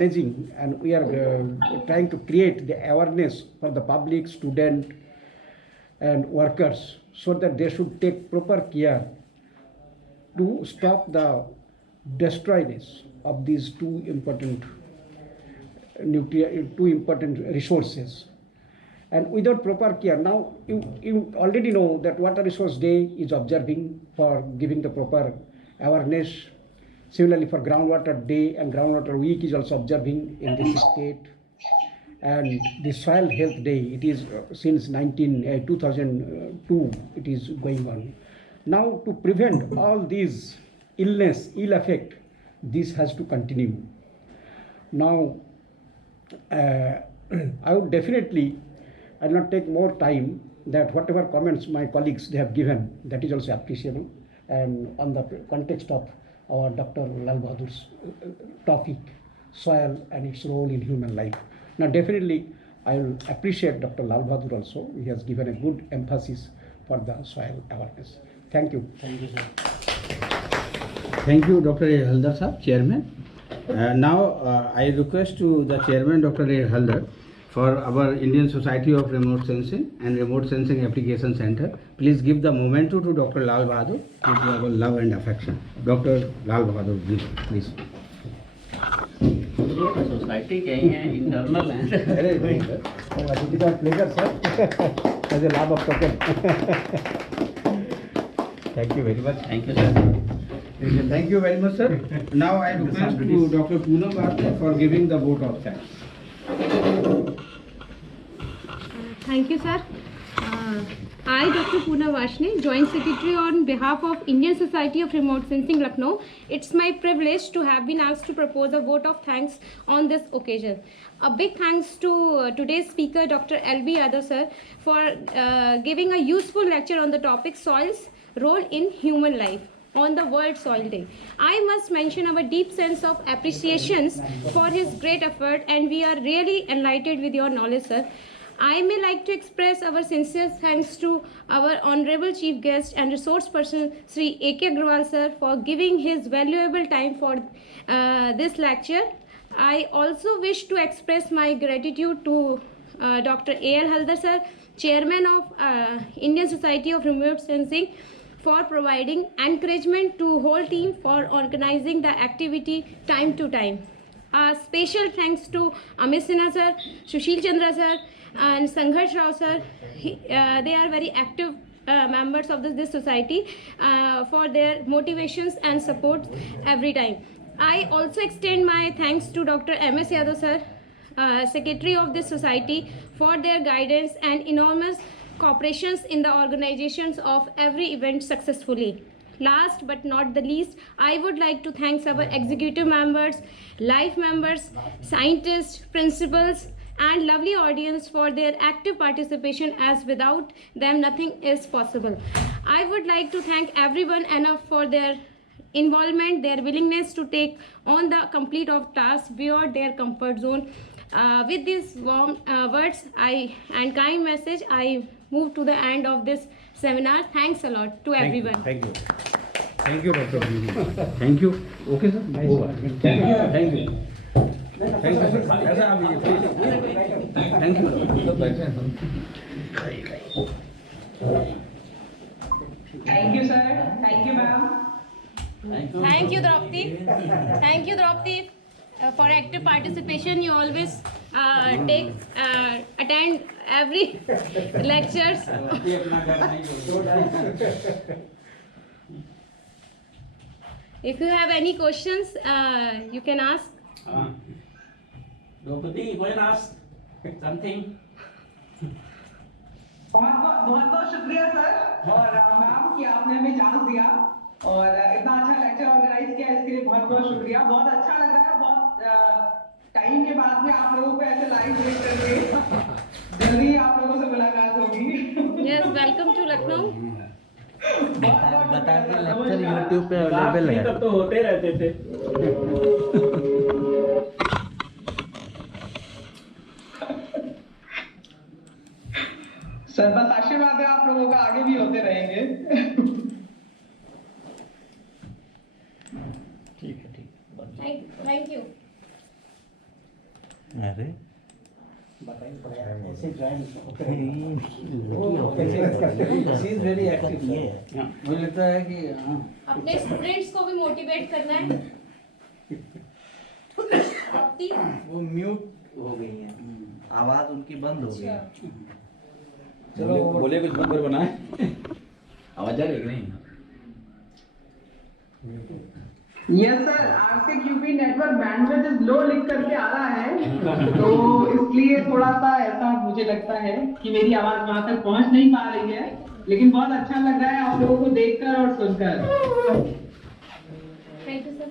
managing, and we are trying to create the awareness for the public, student, and workers, so that they should take proper care to stop the destroyness of these two important resources. And without proper care, now you already know that Water Resource Day is observing for giving the proper awareness. Similarly, for Groundwater Day and Groundwater Week is also observing in this state. And the Soil Health Day, it is since 2002, it is going on. Now, to prevent all these ill effect, this has to continue. Now, I would definitely, I will not take more time, that whatever comments my colleagues they have given, that is also appreciable, and on the context of our Dr. Lal Bahadur's topic, soil and its role in human life. Now definitely I will appreciate Dr. Lal Bahadur also. He has given a good emphasis for the soil awareness. Thank you. Thank you, sir. Thank you, Dr. A. Haldar Sahab, Chairman. Now I request to the Chairman, Dr. A. Haldar, for our Indian Society of Remote Sensing and Remote Sensing Application Center. Please give the memento to Dr. Lal Bahadur with our love and affection. Dr. Lal Bahadur, please. Society के ही हैं, internal हैं। अरे नहीं sir, it is our pleasure, sir. As a love of token. Thank you very much. Thank you, sir. Thank you very much, sir. Now I request to Dr. Poonam Bhatia for giving the vote of thanks. Thank you, sir. I, Dr. Poonam Vashne, Joint Secretary on behalf of Indian Society of Remote Sensing, Lucknow. It's my privilege to have been asked to propose a vote of thanks on this occasion. A big thanks to today's speaker, Dr. L.B. Yadav, sir, for giving a useful lecture on the topic soil's role in human life on the World Soil Day. I must mention our deep sense of appreciations for his great effort, and we are really enlightened with your knowledge, sir. I may like to express our sincere thanks to our honorable chief guest and resource person Sri A.K. Agrawal sir for giving his valuable time for this lecture. I also wish to express my gratitude to Dr. A.L. Haldar sir, chairman of Indian Society of Remote Sensing, for providing encouragement to whole team for organizing the activity time to time. Special thanks to Amit Sinha sir, Sushil Chandra sir, and Sangharsh Rao sir. They are very active members of this society for their motivations and support every time. I also extend my thanks to Dr. M.S. Yadav sir, secretary of this society, for their guidance and enormous cooperations in the organizations of every event successfully. Last but not the least, I would like to thank our executive members, life members, scientists, principals, and lovely audience for their active participation, as without them nothing is possible. I would like to thank everyone enough for their involvement, their willingness to take on the complete of tasks beyond their comfort zone. With these warm words and kind message, I move to the end of this seminar. Thanks a lot to everyone. Thank you. Thank you, Dr. Thank you. Okay, sir. Over. Thank you. Thank you. Thank you, sir. Thank you. Thank you, sir. Thank you, ma'am. Thank you, Draupadi. Thank you, Draupadi, for active participation. You always attend every lectures. If you have any questions, you can ask. Draupadi, go and ask something. बहुत शुक्रिया sir और ma'am कि आपने हमें chance दिया और इतना अच्छा लेक्चर ऑर्गेनाइज किया, इसके लिए बहुत बहुत शुक्रिया। बहुत अच्छा लग रहा है, बहुत टाइम के बाद में आप लोगों को ऐसे लाइव देख करके जल्दी आप लोगों से मुलाकात होगी। Yes, welcome to Lucknow. बता दें लेक्चर YouTube पे अवेलेबल है। तब तो होते रहते थे। सर बस आशीर्वाद है आप लोगों का, आगे भी होते रहेंगे। ठीक है, ठीक। Thank you. अरे ऐसे join she is very active. मुझे लगता है कि हाँ अपने स्टूडेंट्स को भी मोटिवेट करना है। अपनी वो म्यूट हो गई है, आवाज उनकी बंद हो गई है। चलो बोले कुछ नंबर बनाए। आवाज आ रही है कि नहीं? Yes sir, RCQP network bandwidth is low लिख करके आ रहा है, तो इसलिए थोड़ा सा ऐसा मुझे लगता है कि मेरी आवाज वहां तक पहुंच नहीं पा रही है, लेकिन बहुत अच्छा लग रहा है आप लोगों को देखकर और सुनकर। Thank you sir.